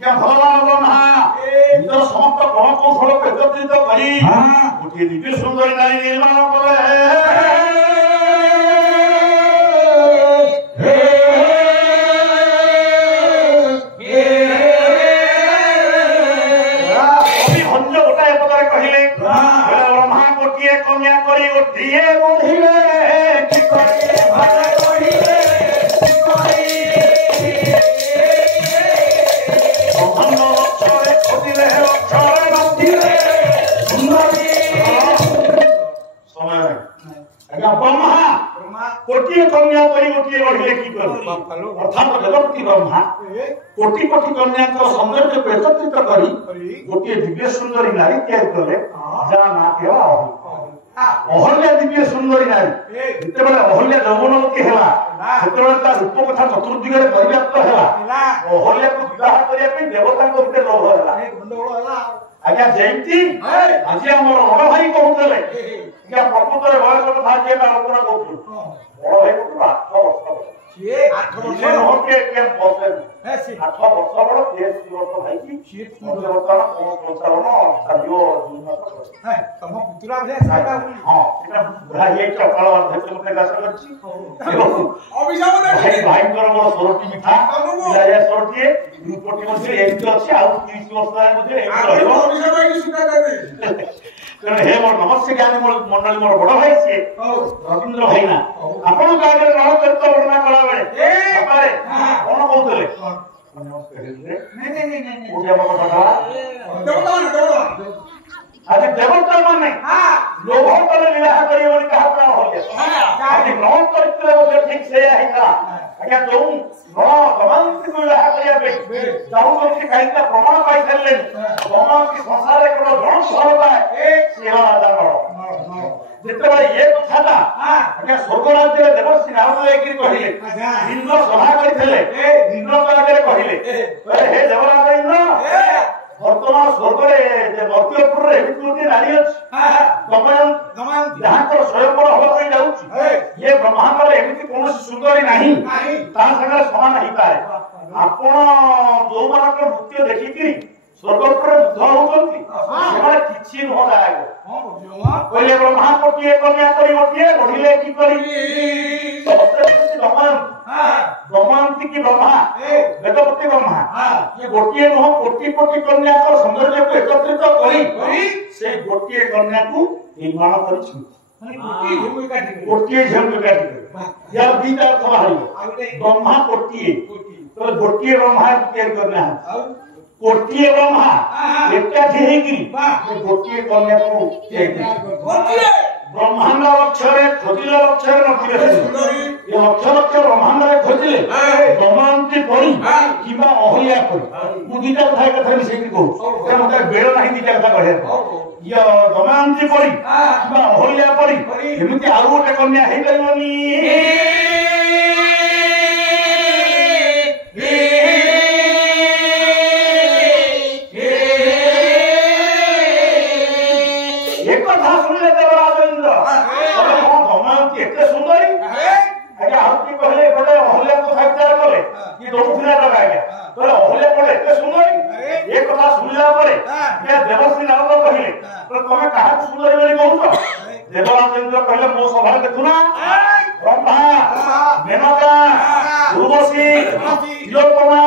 क्या भगवान ब्रह्मा निज समस्त कण कौशल एकत्रित करी गोटे दिव्य सुंदर नारी निर्माण कले कोटी कन्या करी गोटे बढ़िले की कर अर्थात वेदपति ब्रह्मा कोटी कोटी कन्या को सौंदर्य को एकत्रित करी गोटे दिव्य सुंदरी नारी तैयार कले जा ना केवा अहल्या दिव्य सुंदरी नारी जिते बेले अहल्या यौवनवती हेला सेते बेले ता रूप कथा चतुर्दिगरे परिव्याप्त हेला अहल्या को विवाह करिया पे देवता को उठे लोभ हेला गंडगोल हेला आज्ञा जयंती आज हमर बड़ भाई कहउतले क्या प्रकृतर बयस कथा जे आलोचना करथु बड़ भाई को 8 वर्ष ये 8 वर्ष होके के बसे 8 वर्ष बड़ 30 वर्ष भाई की मुझे बताना कौन पंचावन सालियो है तम पुतरा भले साइडा हां एटा भाई एक चपल अध्यक्ष मते गास करछि अभिशाप दे भाई भाई कर बड़ सोरटी मिठा या सोरटी रूपटी मध्ये एक अछि आ 30 वर्ष जाय मध्ये एक रहबो अभिशाप भाई सुका दे हे मोर नमस्ते ज्ञानी मोर मंडली मोर बड़ भाई छे रविंद्र भाई ना आपण गागे रह करतो वर्णना कला बेले ए बापारे कोन कहतले नमस्ते नहीं ओडिया बाबा देवता आज देवता माने हां लोभ कले विवाह करियो बोली कहा प्राण हो गया आज नौ चरित्र वो ठीक से है का आज्ञा तो नो कमांत को विवाह करिया पे जाऊ तो कि कहीं का प्रमाण पाई करले प्रमाण की संसार रे कोनो जन सरता है सेवा आदा करो जिते बड़े ये कथा था आज्ञा स्वर्ग राज्य रे देवर्षि नारद लेकिन कहिले इंद्र सभा करितले इंद्र का आगे कहिले हे देवराज इंद्र वर्तमान स्वर्ग रे जे मर्त्यपुर रे विकृति नारी अछि दमयंती जहां को स्वयंवर होबा ପାଇଁ जाउछि ये ब्रह्मांड रे एमिति कोनोसी सुंदरी नाही ता संगे समान ही पाए आपण जो मानक नृत्य देखिकरी स्वर्ग पर बुद्ध होउछंती सेमाने किछि न हो जाएगो कहले ब्रह्मा कोटिए कन्या करी गोटिए बढ़िले की करी दमयंती की ब्रह्मा वेदपति ब्रह्मा ये गोटिए न कोटि कोटि कन्या को सौंदर्य को एकत्रित करी से गोटिए कन्या को निर्माण करिछि गोटिए झंग काटी या दीटा थबाही ब्रह्मा कोटिए तो गोटिए ब्रह्मा तैयार करना है कोटिए ब्रह्मा एकटा ठेकी गोटिए कन्या को तैयार ब्रह्मांड अक्षरे खोजिले अक्षर नथिले ये अक्षर ब्रह्मांड रे खोजिले दमयंती परी किबा अहल्या परी मुदिटा थाय कथा विषय को ते मते बेळ नाही दिटा कथा कहे ये दमयंती परी किबा अहल्या परी एमिति आउ गोटे कन्या हे परिबनी देवर्षि नारद कहले तमे कहा सुंदर बोली कहूछ देवराजेंद्र कहले मो सभा देखुना ब्रह्मा मेनका उर्वशी तिलोत्तमा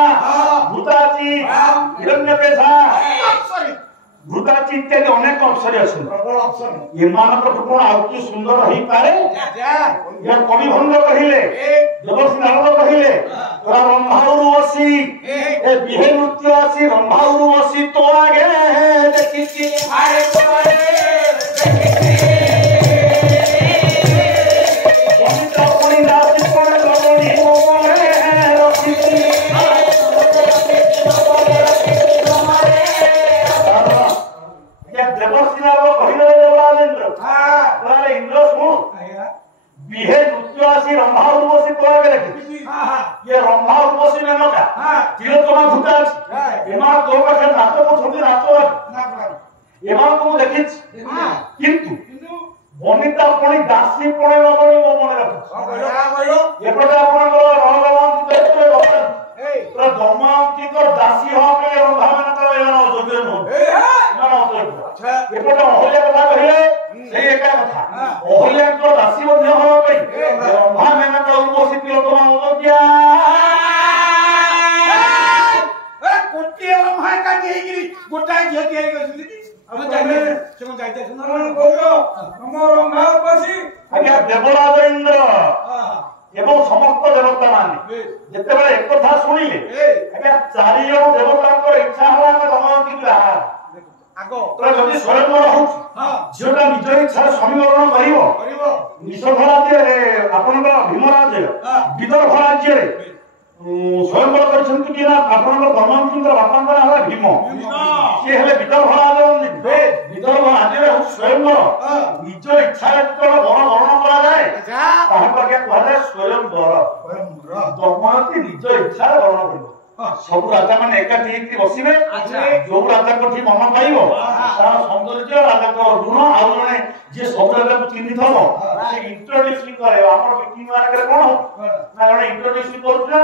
भूताची हिरण्यकेशा भूताची इत्यादि अनेक अप्सरी अछन ये मानक कोन आउकी सुंदर रही पारे या कवि भंग कहिले देवर्षि नारद कहिले तोरा ब्रह्मा उर्वशी ए बिहे नृत्य अछि ब्रह्मा उर्वशी तो आगे देखिछि आए तोरे देखिछि कोनी नाच कोन लगनी मोरे रखिछि या देवर्षि नारद कहिले देवराजेंद्र तोरा इंद्र सुन बिहे नृत्य अछि ब्रह्मा उर्वशी तो आगे देखिछि ये ब्रह्मा उर्वशी में नका तिलोत्तमा भूता अछि एमा तो का नाच को छोटी नाच एमा को देखिछ किंतु बनिता पणी दासी पणे नबणी मो मने रख एपटा आपण रणगवांती देखते गपन तो दमयंती को दासी हो के अच्छा एपटे अहल्या कथा कहिले सेही एका कथा अहल्याको दासी मध्य हवा पई ब्रह्मा मेना उपस्थित लोकमा ओदिया अरे कोटी ब्रह्मा का देगिरी गोटाय झे के गसली अब जाने से कोन जायते सुनो बोलो हमर ब्रह्मा उपसी आज्ञा देवराज इंद्र एवं समस्त देवता माने जते बेले एक कथा सुनिले आज्ञा चारि जण देवतांको इच्छा होला हम दमयंती की बाहा आगो तो जदि स्वयंवर हो झियोटा निज इच्छा समीकरण करिवो निषध राज्य आपनका भीमराज विदर्भ राज्य स्वयंवर करछंती कि ना आपनका दमयंतीर बापांकर होला भीम से हेले विदर्भ राज विदर्भ राज्य स्वयंवर निज इच्छा तो वन गणना करा जाए ताहापर के कहले स्वयंवर दमयंती निज इच्छा गणना करिवो सब राजा माने एकाठी हेकि बसिबे जो राजा कोठी मन पाइबो तार सौंदर्य राजा को गुण आ जने जे सब राजा को चिन्हित हो से इंट्रोड्यूसिंग करे हमर मीटिंग मार्केट कोन हो ना जने इंट्रोड्यूसिंग करू ना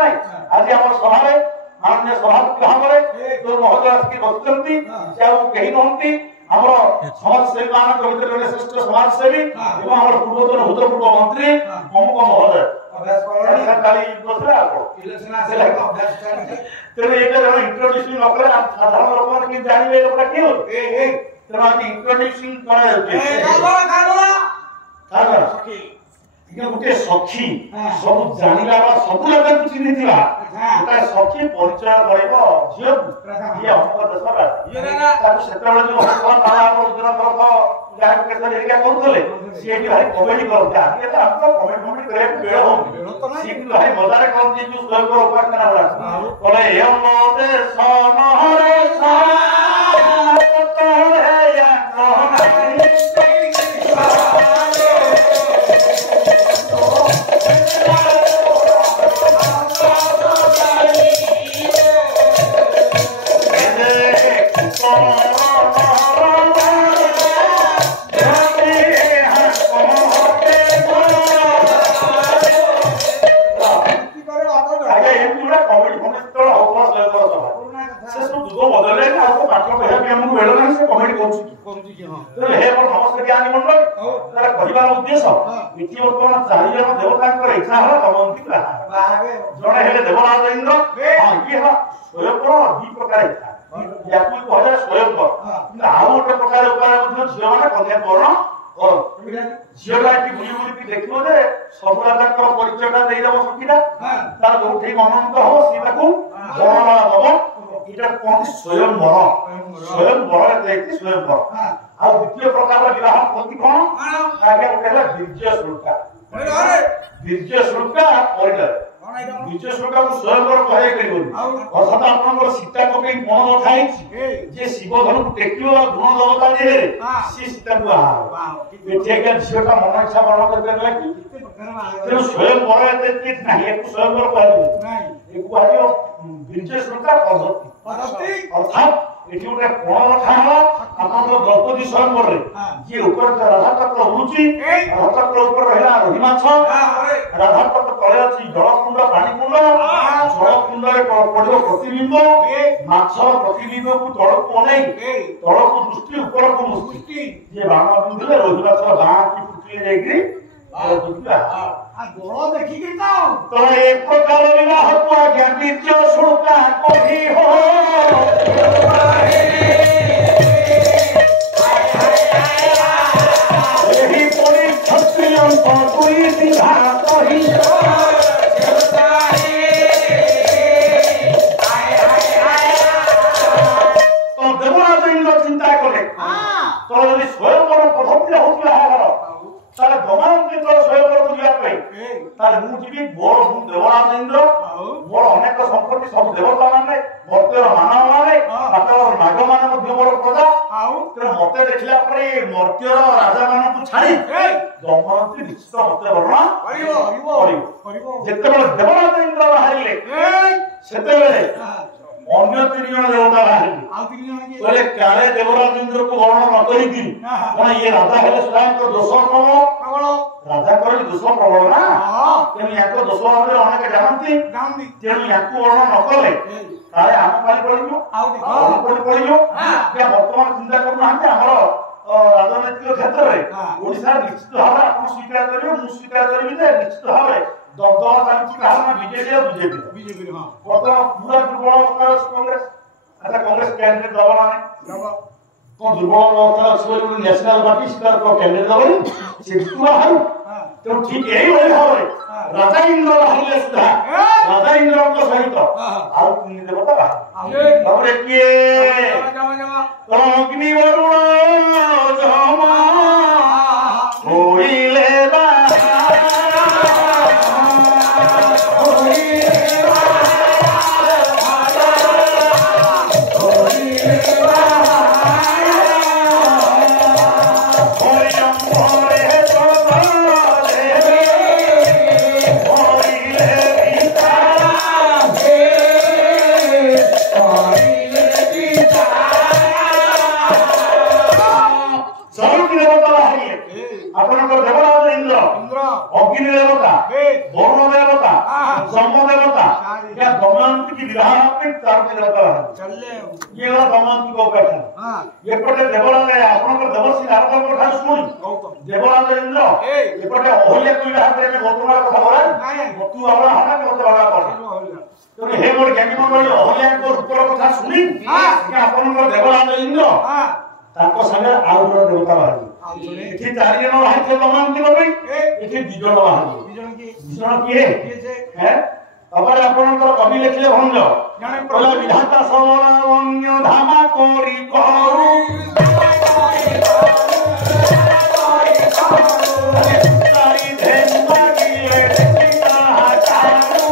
आज हमर सभा रे माननीय सभापति भाବରେ जो महोदय की बसचंती से कहि नहंती हमर समाज सेवी मानक ଭିतर श्रेष्ठ समाज सेवी एवं हमर पूर्वतन भूतपूर्व मंत्री प्रमुख महोदय अभ्यास काली बसले आको इलेक्शन आसे अभ्यास तेरे एटा जण इंट्रोड्यूसिंग नकले साधारण लोक माने कि जानिबे लोकटा कि हो तेरे माने इंट्रोड्यूसिंग करा जाउते कागो सखी इके गुटे सखी सब जानिला बा सब लोक चिन्हि दिबा एटा सखी परिचय करबो झियो ये हमर देशरा ये ना ताकि सेतबेले जो भगवान ताला हमर दिन तरफ जाक के सर एरिया करथले से भी भाई कॉमेडी करता ये तो आपको कॉमेडी करे बेळ हो सी भी भाई मजारे कम जे जो स्वयं को उपास करना पड़ा बोले ये मोदे सोनहरे सा तो है या कौन है जड़े हेले देवराज इंद्र ये स्वयंवर दी प्रकार याकू कहले स्वयंवर आउ गोटे प्रकार उपाय झियो माने कन्या वर्ण झियोटा कि बुली बुली देखिबो जे सब राजाकर परिचयटा देई देबो सखीटा तार जोठी मनंत हो सीताकू वर्णना दबो इटा कोन स्वयंवर देखि स्वयंवर आ द्वितीय प्रकार विवाह पद्धति कोन आगे कहला बीर्य शुल्का परिडर बीर्य शुल्का को स्वयंवर कहे करिवनी अर्थात आपनकर सीता को के मन थाई जे शिवधन को टेकियो गुण देवता जे से सीता को आ एठेका झियोटा मन इच्छा वर्ण कर देला कि तेनु स्वयंवर एते नाही एक स्वयंवर कहलियो नाही एक कहलियो बीर्य शुल्का पद्धति अर्थात एठी उठे कोन खाना आपन द्रौपदी स्वयंवर रे जे ऊपर राधा तक रुचि राधा तक ऊपर रहला रोही माछ राधा तक तळे अछि जलकुंड पानी कुंड जलकुंड रे पडियो प्रतिबिंब माछ प्रतिबिंब को तळक नै तळक दृष्टि ऊपर को दृष्टि जे बाण बिंदुले रोही माछ बाण की फुटली जाईकरी गोड़ देखि के तो एक प्रकार विवाह को ज्ञान बीर्य शुल्का कोही हो एही परि क्षत्रियन को दुई विवाह कोही तो देवराज इंद्र चिंता कले तो यदि स्वयंवर पद्धति होतिला हागर ताले दमयंती तो स्वयंवर बुझिया पे ताले मु जीवी बड़ मु देवराज इंद्र बड़ अनेक संपत्ति सब देवता माने भक्तर मानव माने मातर नाग माने मध्य बड़ प्रजा तो मते देखला परे मर्त्यर राजा माने को छाड़ी दमयंती निश्चित मते वर्णना करिवो जेते बेले देवराज इंद्र बाहरिले सेते बेले अन्य 3 जन देवता बाहर आउ 3 जन के बोले काले देवराज इंद्र को वर्णन न करी कि कोन ये राजा हेले स्वयं को दोष प्रबल राजा कर दोष प्रबल ना तेणु याको दोष भाव अनेक जानती तेणु याको वर्णन न कले तारे हम पाली पड़ियो आउ पड़ियो क्या वर्तमान चिंता करू ना हमर राजनैतिक क्षेत्र में ओडिसा निश्चित भाव आपण स्वीकार करियो मु स्वीकार करबी जे निश्चित भाव दबदबा चालछि कारण बीजेपी और बीजेपी हां वर्तमान पूरा दुर्बल कांग्रेस अच्छा कांग्रेस कैंडिडेट दबा माने कोन दुर्बल अवस्था अछि नेशनल पार्टी स्टार को कैंडिडेट दबा से जितुआ हारू तो ठीक यही होय भाव राजा इंद्र हल्ले सुधा राजा इंद्र को सहित आउ 3 देवता बाबरे किए अग्नि वरुण जमा होइले अग्नि देवता वरुण देवता जम देवता या दमयंती की विवाह में 4 देवता चलले ये वाला दमयंती को बैठा ये पटे देवराज आपन को देवर्षि नारद को ठार सुन देवराज इंद्र ये पटे ओहिया को विवाह करे में गौतम का कथा बोला तू हमरा हना के बड़ा कर तो हे मोर ज्ञानी मंडली ओहिया को रूपर कथा सुनी कि आपन को देवराज इंद्र ताको संगे आउ देवता बाहर एठी 4 जन बाहर के दमयंती बबई एठी 2 जन बाहर 2 जन की 2 जन किए हैं अबर आपनकर कवि लिखले भंग जाने पहला विधाता सवण अन्य धामा कोरी करू तारी धेमा गिले सीता चारू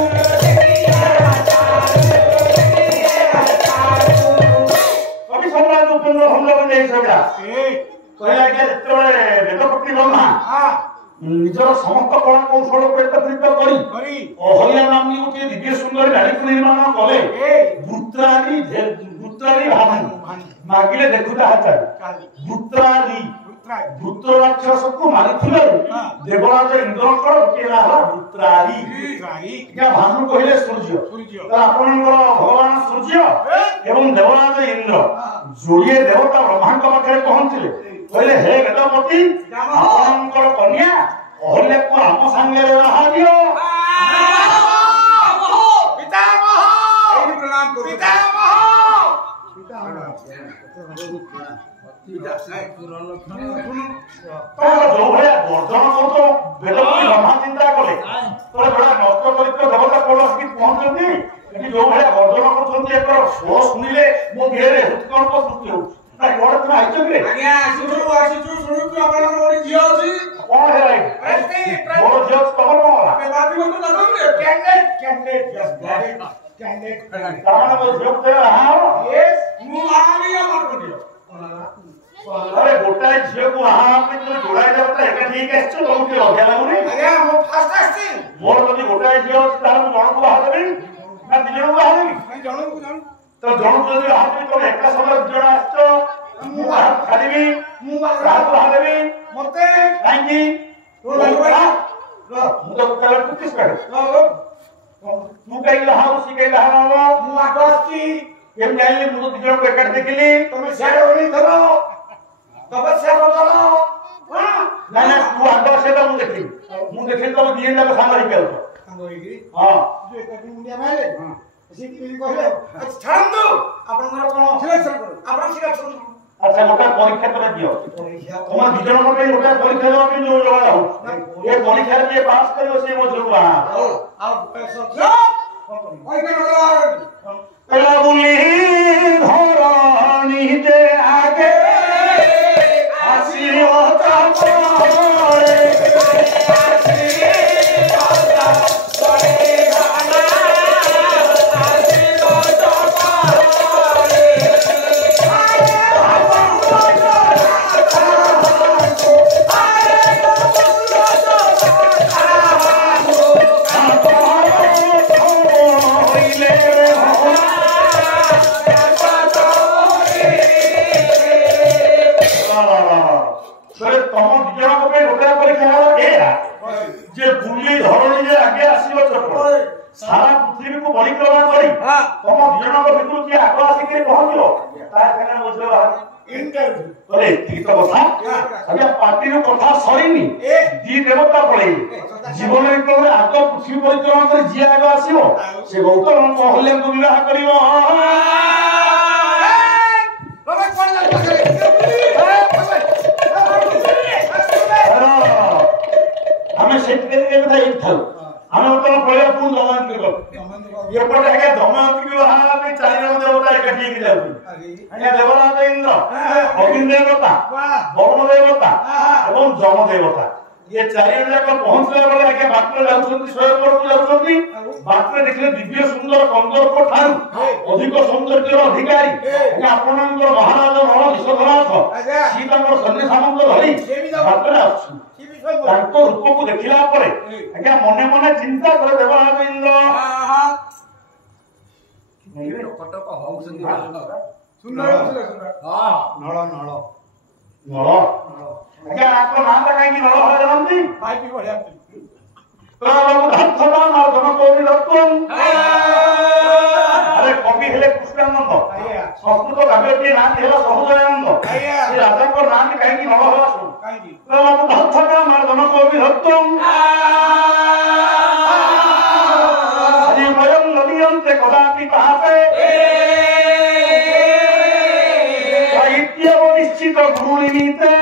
कवि सम्राट उपेंद्र भंग बने छबड़ा कहला के जेतबे वेदपति ब्रह्मा निजर समस्त कला कौशल प्रत्यक्ष करी अहल्या नामनी गोटे दिव्य सुंदर गाड़ी निर्माण कले वृत्रारी भावन मागिले देखुता हाचार वृत्र राक्षस को मारिथिले देवराज इंद्रकर गोटे नाला वृत्रारी क्या भानु कहले सूर्य त आपनकर भगवान सूर्य एवं देवराज इंद्र जोड़िए देवता ब्रह्मा के पाखे पहुंचले कहले हे गणपति आपनकर कन्या अहल्या को हम संगे रहा दियो पितामह एही प्रणाम करू पितामह जो भैया गर्जन को तो वेदपति ब्रह्मा चिंता कले तो बड़ा नष्ट चरित्र देवता कोल की पहुंचती कि जो भैया गर्जन करछन्ती एक स्वर सुनिले मो देहरे हृदकंप सृष्टि हो ना कोड तुम आइछ रे आज्ञा आसीछु सुनु आपन मोर झियो अछि कोन हे रे मोर झियो तबर कोन आपे बाती को लगन रे कैंडिडेट जस्ट कैंडिडेट तामन को झियो ते हां यस मु आली हमर को दियो अरे गोटा झियो को हां आपने तो जोड़ाई देवता एका ठीक है चलो हम के लगे लागुनी आज्ञा मो फास्ट आसी मोर जदी गोटा झियो तार जण को बाहर देबी ना दिजण को बाहर देबी मैं जण को जण तो जण को जदी हाथ में तो एका समय जण आछो मु हाथ खालीबी मु हाथ बाहर देबी मते कांगी तो लगवा लो मु तो कलर कुछ कर तू कई लहा उसी कई लहा ना मु आगस्ती एम जाइले मु तो दिजण को एकट देखिली तुम शेर होनी धरो तपस्या करो ना ना तू आगे से तो मु देखिली तो दिए ना सांग रही कर सांग रही हां जो एक मुंडिया मारे हां ऐसे की कहले अच्छा छाड़ दो आपन मोर कोन सिलेक्शन करो आपन सिलेक्शन अच्छा गोटा परीक्षा तो दियो तुम्हारा दिजण को पे गोटा परीक्षा देबा पे जो लगा हो ये परीक्षा रे पास करियो से मो जरूर आ पैसा ओइ के लगा कला बुली धरानी जे आगे आसी होता पड़े किए आगो आसिक पहुंचो तार बुझे बाहर इंटरव्यू अरे ठीक तो बता अरे पार्टी रो कथा सरीनी दी देवता पड़े जीवन रे आग पृथ्वी परिक्रमा कर जी आग आसीबो से गौतम मोहल्ले को विवाह करिवो बाबा कोन लाग पाखरे हमें सेट के कथा एक था हमें तो पड़े पूर्ण दमन कर ये पड़े है दमन की विवाह में चारि जन देवता इकट्ठी के जाऊ है देवराज इंद्र अग्नि देवता वरुण देवता एवं जम देवता ये चारि जन को पहुंचले बेले आगे बाटरे जाउछंती स्वयंवर को जाउछंती बाटरे देखले दिव्य सुंदर कंदर को ठान अधिक सौंदर्यर अधिकारी है आपनकर महाराज रण विश्वनाथ सीतांकर सन्नी सामंत धरी बाटरे आछन तांको रूप को देखिला परे आज्ञा मने मने चिंता करे देवराज इंद्र कटक हौसंदी सुंदर हां नळ नळ नळ आज्ञा आपको नाम काहे की नळ हो जानती भाई की बढ़िया प्रभु धर्मदा मार्गम कोरि रत्तम अरे कवि हेले कृष्णानंद संस्कृत काव्य नाम हेला समुदयानंद ये राजा को नाम काहे की नळ होला सुन काहे की प्रभु धर्मदा मार्गम कोरि रत्तम अरे मयम नदियंते कदापि पापे साहित्य निश्चित गुरुनिमिते